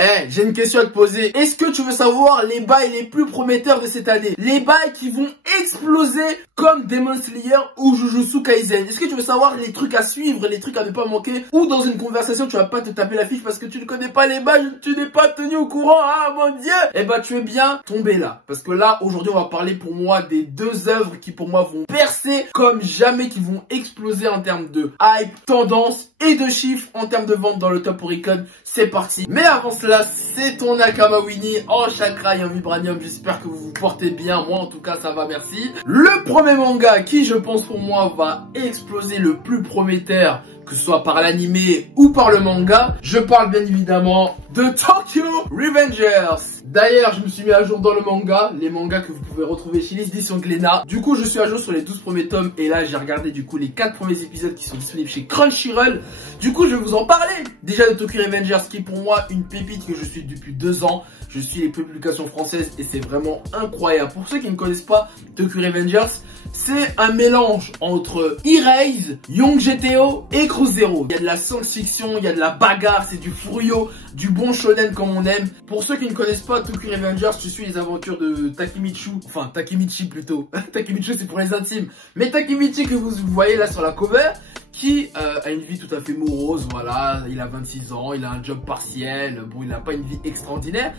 Eh, j'ai une question à te poser. Est-ce que tu veux savoir les bails les plus prometteurs de cette année? Les bails qui vont exploser comme Demon Slayer ou Jujutsu Kaisen. Est-ce que tu veux savoir les trucs à suivre, les trucs à ne pas manquer? Ou dans une conversation, tu vas pas te taper la fiche parce que tu ne connais pas les bails, tu n'es pas tenu au courant, ah mon dieu! Eh bah, tu es bien tombé là. Parce que là, aujourd'hui, on va parler pour moi des deux œuvres qui pour moi vont percer comme jamais, qui vont exploser en termes de hype, tendance et de chiffres en termes de vente dans le Top Oricon. C'est parti. Mais avant cela, c'est ton Nakama Winnie en chakra et en vibranium. J'espère que vous vous portez bien. Moi, en tout cas, ça va, merci. Le premier manga qui, je pense pour moi, va exploser le plus prometteur, que ce soit par l'animé ou par le manga, je parle bien évidemment de Tokyo Revengers. D'ailleurs, je me suis mis à jour dans le manga, les mangas que vous pouvez retrouver chez l'édition Glénat. Du coup, je suis à jour sur les 12 premiers tomes et là, j'ai regardé du coup les 4 premiers épisodes qui sont disponibles chez Crunchyroll. Du coup, je vais vous en parler. Déjà de Tokyo Revengers qui est pour moi une pépite que je suis depuis 2 ans. Je suis les publications françaises et c'est vraiment incroyable. Pour ceux qui ne connaissent pas Tokyo Revengers, c'est un mélange entre Erase, Young GTO et Cross Zero. Il y a de la science-fiction, il y a de la bagarre, c'est du furio, du bon shonen comme on aime. Pour ceux qui ne connaissent pas Tokyo Revengers, tu suis les aventures de Takemichi, enfin Takemichi plutôt. Takemichi c'est pour les intimes. Mais Takemichi que vous voyez là sur la cover, qui a une vie tout à fait morose, voilà, il a 26 ans, il a un job partiel, bon il n'a pas une vie extraordinaire.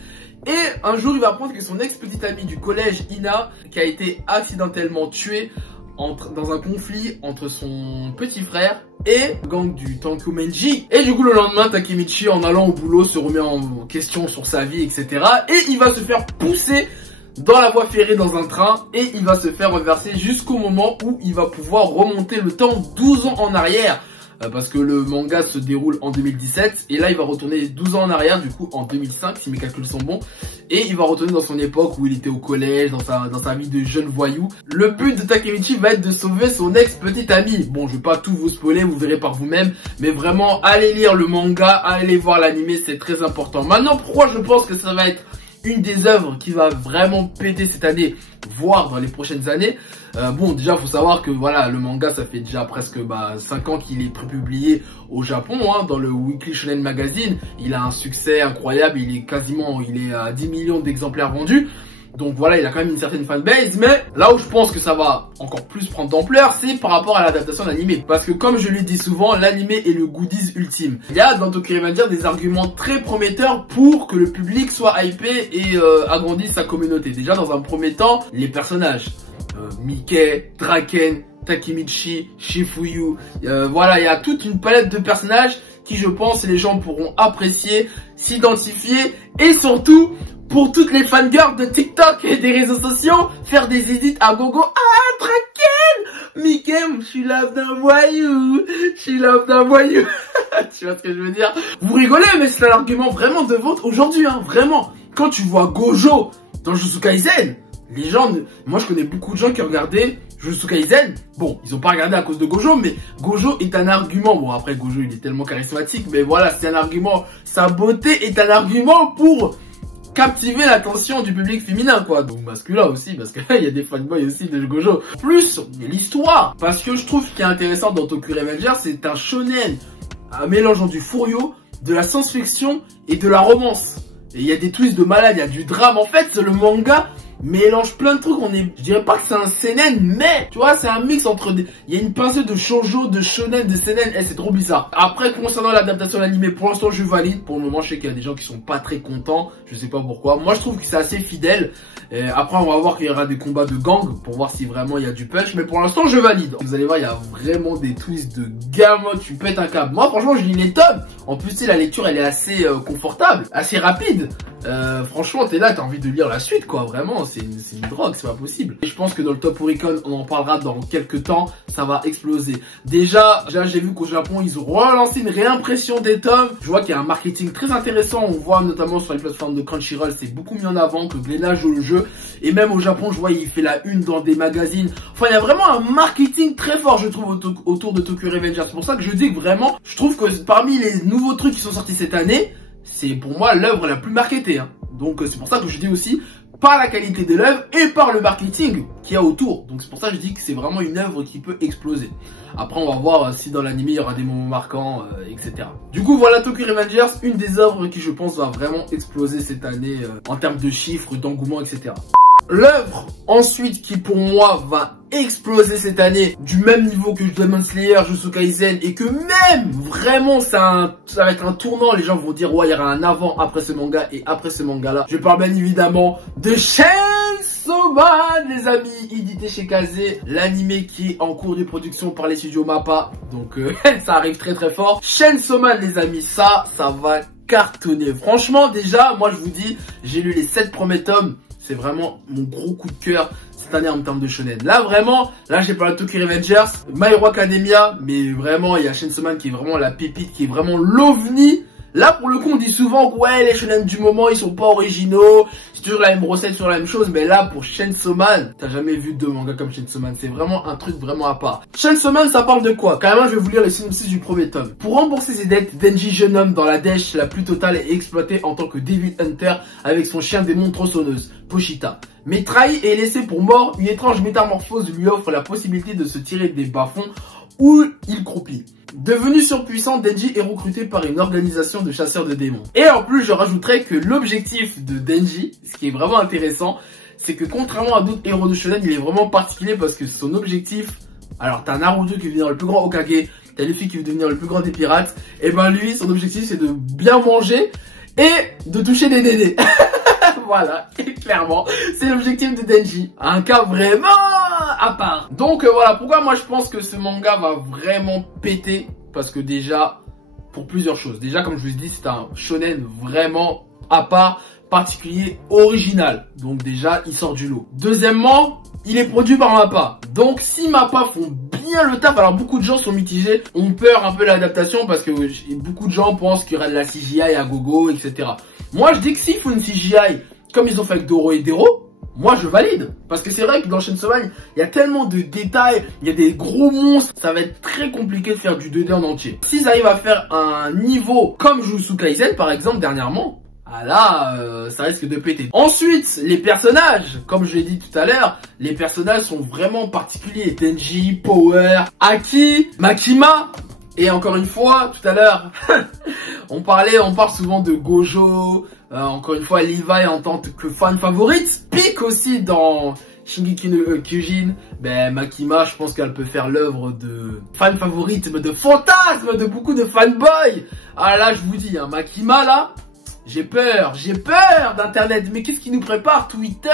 Et un jour il va apprendre que son ex-petite amie du collège, Ina, qui a été accidentellement tuée dans un conflit entre son petit frère et le gang du Tankumenji. Et du coup le lendemain, Takemichi en allant au boulot se remet en question sur sa vie, etc. Et il va se faire pousser dans la voie ferrée dans un train et il va se faire renverser jusqu'au moment où il va pouvoir remonter le temps 12 ans en arrière. Parce que le manga se déroule en 2017 et là il va retourner 12 ans en arrière, du coup en 2005 si mes calculs sont bons, et il va retourner dans son époque où il était au collège, dans sa vie de jeune voyou. Le but de Takemichi va être de sauver son ex-petite amie. Bon, je vais pas tout vous spoiler, vous verrez par vous-même, mais vraiment allez lire le manga, allez voir l'animé, c'est très important. Maintenant, pourquoi je pense que ça va être une des œuvres qui va vraiment péter cette année, voire dans les prochaines années. Bon, déjà faut savoir que voilà, le manga ça fait déjà presque 5 ans qu'il est prépublié au Japon, hein, dans le Weekly Shonen Magazine. Il a un succès incroyable, il est à 10 millions d'exemplaires vendus. Donc voilà, il a quand même une certaine fanbase, mais là où je pense que ça va encore plus prendre d'ampleur, c'est par rapport à l'adaptation d'animé. Parce que comme je le dis souvent, l'animé est le goodies ultime. Il y a dans Tokyo Revengers des arguments très prometteurs pour que le public soit hypé et agrandisse sa communauté. Déjà dans un premier temps, les personnages. Mickey, Draken, Takemichi, Shifuyu, voilà, il y a toute une palette de personnages qui je pense les gens pourront apprécier, s'identifier et surtout pour toutes les fangirls de TikTok et des réseaux sociaux, faire des edits à gogo. Ah, Draken, Mickey, je suis love d'un voyou, je suis love d'un voyou. Tu vois ce que je veux dire? Vous rigolez, mais c'est un argument vraiment de vente aujourd'hui, hein, vraiment. Quand tu vois Gojo dans Jujutsu Kaisen, les gens, moi je connais beaucoup de gens qui regardaient Jujutsu Kaisen. Bon, ils ont pas regardé à cause de Gojo, mais Gojo est un argument. Bon, après Gojo il est tellement charismatique, mais voilà, c'est un argument. Sa beauté est un argument pour captiver l'attention du public féminin, quoi. Donc masculin aussi, parce que il y a des fanboys aussi de Gojo. Plus l'histoire, parce que je trouve ce qui est intéressant dans Tokyo Revengers, c'est un shonen, un mélange du furio, de la science-fiction et de la romance. Et il y a des twists de malade, il y a du drame. En fait, le manga mélange plein de trucs. Je dirais pas que c'est un seinen, mais tu vois, c'est un mix entre il y a une pincée de shoujo, de shonen, de seinen, et c'est trop bizarre. Après, concernant l'adaptation de l'animé, pour l'instant je valide. Pour le moment, je sais qu'il y a des gens qui sont pas très contents, je sais pas pourquoi. Moi je trouve que c'est assez fidèle. Et après on va voir qu'il y aura des combats de gang pour voir si vraiment il y a du punch, mais pour l'instant je valide. Vous allez voir, il y a vraiment des twists de gamin, tu pètes un câble. Moi franchement je lis les tomes. En plus tu sais, la lecture elle est assez confortable, assez rapide. Franchement t'es là, t'as envie de lire la suite, quoi. Vraiment c'est une drogue, c'est pas possible. Et je pense que dans le Top Oricon, on en parlera dans quelques temps, ça va exploser. Déjà j'ai vu qu'au Japon ils ont relancé une réimpression des tomes. Je vois qu'il y a un marketing très intéressant. On voit notamment sur les plateformes de Crunchyroll, c'est beaucoup mis en avant, que Glénat joue le jeu. Et même au Japon, je vois il fait la une dans des magazines. Enfin il y a vraiment un marketing très fort, je trouve, autour de Tokyo Revengers. C'est pour ça que je dis que vraiment, je trouve que parmi les nouveaux trucs qui sont sortis cette année, c'est pour moi l'œuvre la plus marketée, hein. Donc c'est pour ça que je dis aussi, par la qualité de l'œuvre et par le marketing qu'il y a autour. Donc c'est pour ça que je dis que c'est vraiment une œuvre qui peut exploser. Après on va voir si dans l'anime il y aura des moments marquants, etc. Du coup voilà Tokyo Revengers, une des œuvres qui je pense va vraiment exploser cette année en termes de chiffres, d'engouement, etc. L'œuvre ensuite qui pour moi va exploser cette année du même niveau que Demon Slayer, Jujutsu Kaisen, et que même vraiment ça va être un tournant, les gens vont dire ouais il y aura un avant après ce manga et après ce manga là. Je parle bien évidemment de Chainsaw Man les amis, édité chez Kazé, l'anime qui est en cours de production par les studios MAPPA, donc ça arrive très très fort. Chainsaw Man les amis, ça va cartonner. Franchement déjà moi je vous dis, j'ai lu les 7 premiers tomes. C'est vraiment mon gros coup de cœur cette année en termes de shonen. Là vraiment, là j'ai parlé de Tokyo Revengers, My Hero Academia, mais vraiment il y a Chainsaw Man qui est vraiment la pépite, qui est vraiment l'ovni. Là pour le coup on dit souvent que ouais les shonen du moment ils sont pas originaux, c'est toujours la même recette sur la même chose, mais là pour Chainsaw Man, t'as jamais vu deux mangas comme Chainsaw Man, c'est vraiment un truc vraiment à part. Chainsaw Man ça parle de quoi? Carrément je vais vous lire le synopsis du premier tome. Pour rembourser ses dettes, Denji, jeune homme dans la dèche la plus totale, est exploité en tant que Devil Hunter avec son chien démon tronçonneuse, Pochita. Mais trahi et laissé pour mort, une étrange métamorphose lui offre la possibilité de se tirer des bas-fonds où il croupit. Devenu surpuissant, Denji est recruté par une organisation de chasseurs de démons. Et en plus, je rajouterais que l'objectif de Denji, ce qui est vraiment intéressant, c'est que contrairement à d'autres héros de shonen, il est vraiment particulier parce que son objectif, alors t'as Naruto qui veut devenir le plus grand Hokage, t'as Luffy qui veut devenir le plus grand des pirates, et ben lui, son objectif c'est de bien manger et de toucher des nénés. Voilà, et clairement, c'est l'objectif de Denji. Un cas vraiment à part. Donc voilà, pourquoi moi je pense que ce manga va vraiment péter. Parce que déjà, pour plusieurs choses. Déjà, comme je vous ai dit, c'est un shonen vraiment à part, particulier, original. Donc déjà, il sort du lot. Deuxièmement, il est produit par MAPPA. Donc si MAPPA font bien le taf, alors beaucoup de gens sont mitigés, ont peur un peu de l'adaptation parce que beaucoup de gens pensent qu'il y aura de la CGI à gogo, etc. Moi je dis que s'il faut une CGI comme ils ont fait avec Doro et Dero, moi je valide. Parce que c'est vrai que dans Chainsaw Man, il y a tellement de détails, il y a des gros monstres, ça va être très compliqué de faire du 2D en entier. S'ils arrivent à faire un niveau comme Jujutsu Kaisen par exemple dernièrement, ah là, ça risque de péter. Ensuite, les personnages, comme je l'ai dit tout à l'heure, les personnages sont vraiment particuliers. Denji, Power, Aki, Makima. Et encore une fois, tout à l'heure, on parle souvent de Gojo, encore une fois Levi en tant que fan favorite. Pique aussi dans Shingeki no Kyojin. Ben Makima, je pense qu'elle peut faire l'œuvre de fan favorite, de fantasme de beaucoup de fanboys. Ah là, je vous dis, hein, Makima là, j'ai peur d'internet. Mais qu'est-ce qui nous prépare? Twitter,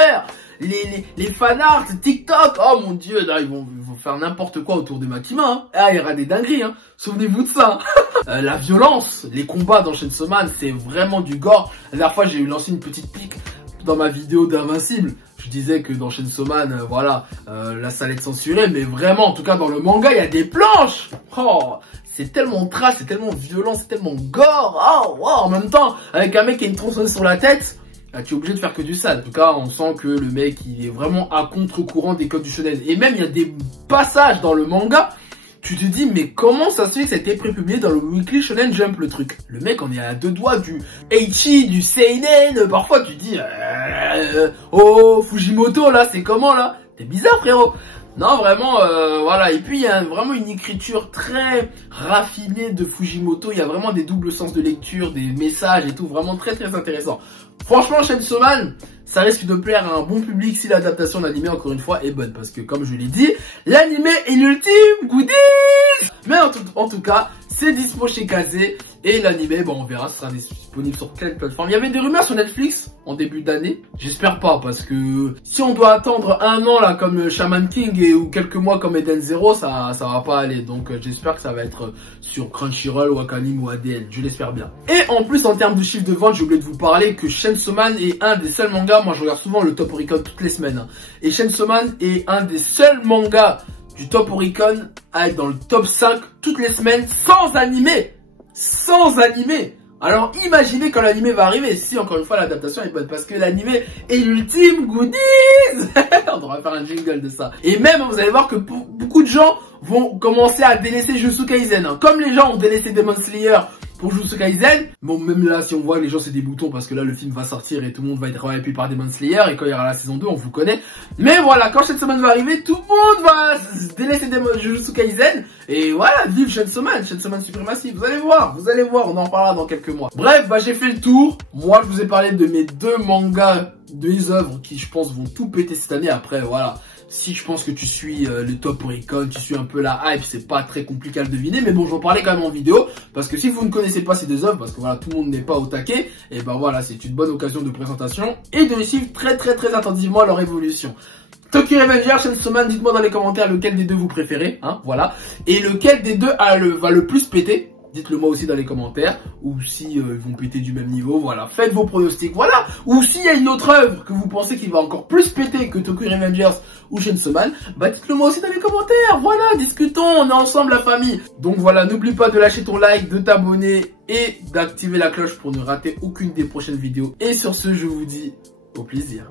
les fanarts, TikTok, oh mon dieu, là ils vont faire n'importe quoi autour de Makima, hein. Ah, il y aura des dingueries, hein. Souvenez-vous de ça. La violence, les combats dans Chainsaw Man, c'est vraiment du gore. La dernière fois, j'ai lancé une petite pique dans ma vidéo d'Invincible. Je disais que dans Chainsaw Man, voilà, là ça allait être censuré, mais vraiment, en tout cas dans le manga, il y a des planches. Oh, c'est tellement trash, c'est tellement violent, c'est tellement gore. Oh, wow, en même temps, avec un mec qui a une tronçonneuse sur la tête, tu es obligé de faire que du sale. En tout cas, on sent que le mec, il est vraiment à contre-courant des codes du shonen. Et même, il y a des passages dans le manga, tu te dis, mais comment ça se fait que ça a été prépublié dans le Weekly Shonen Jump, le truc? Le mec, on est à deux doigts du Eichi, du Seinen. Parfois, tu te dis, oh, Fujimoto, là, c'est comment, là? T'es bizarre, frérot. Non, vraiment, voilà. Et puis, il y a vraiment une écriture très raffinée de Fujimoto. Il y a vraiment des doubles sens de lecture, des messages et tout. Vraiment très, très intéressant. Franchement, Chainsaw Man, ça risque de plaire à un bon public si l'adaptation de l'anime, encore une fois, est bonne. Parce que, comme je l'ai dit, l'anime est l'ultime goodies. Mais en tout cas, c'est dispo chez Kazé. Et l'anime, bon, on verra, ce sera disponible sur quelle plateforme. Il y avait des rumeurs sur Netflix en début d'année. J'espère pas, parce que si on doit attendre un an, là, comme Shaman King ou quelques mois comme Eden Zero, ça va pas aller. Donc, j'espère que ça va être sur Crunchyroll, Wakanim ou ADN. Je l'espère bien. Et en plus, en termes de chiffre de vente, j'ai oublié de vous parler que Chainsaw Man est un des seuls mangas. Moi, je regarde souvent le Top Oricon toutes les semaines. Hein. Et Chainsaw Man est un des seuls mangas du Top Oricon à être dans le top 5 toutes les semaines sans animé. Sans animé. Alors imaginez quand l'animé va arriver. Si encore une fois l'adaptation est bonne. Parce que l'animé est l'ultime goodies. On devrait faire un jingle de ça. Et même vous allez voir que beaucoup de gens vont commencer à délaisser Jujutsu Kaisen. Hein. Comme les gens ont délaissé Demon Slayer pour Jujutsu Kaisen. Bon, même là, si on voit les gens c'est des boutons parce que là le film va sortir et tout le monde va être hypé par Demon Slayer et quand il y aura la saison 2, on vous connaît. Mais voilà, quand cette semaine va arriver, tout le monde va se délaisser de Jujutsu Kaisen et voilà, vive Chainsaw Man Supermassive. Vous allez voir, on en parlera dans quelques mois. Bref, bah j'ai fait le tour. Moi, je vous ai parlé de mes 2 mangas, 2 œuvres qui je pense vont tout péter cette année. Après, voilà. Si je pense que tu suis le top Oricon, tu suis un peu la hype, c'est pas très compliqué à le deviner. Mais bon, je vais en parler quand même en vidéo. Parce que si vous ne connaissez pas ces 2 œuvres, parce que voilà, tout le monde n'est pas au taquet, et ben voilà, c'est une bonne occasion de présentation et de suivre très attentivement leur évolution. Tokyo Revenger, Chainsaw Man, dites-moi dans les commentaires lequel des 2 vous préférez, hein, voilà. Et lequel des 2 va le plus péter. Dites-le moi aussi dans les commentaires, ou si ils vont péter du même niveau, voilà, faites vos pronostics, voilà, ou s'il y a une autre œuvre que vous pensez qui va encore plus péter que Tokyo Revengers ou Chainsaw Man, bah dites-le moi aussi dans les commentaires, voilà, discutons, on est ensemble la famille. Donc voilà, n'oublie pas de lâcher ton like, de t'abonner et d'activer la cloche pour ne rater aucune des prochaines vidéos. Et sur ce, je vous dis au plaisir.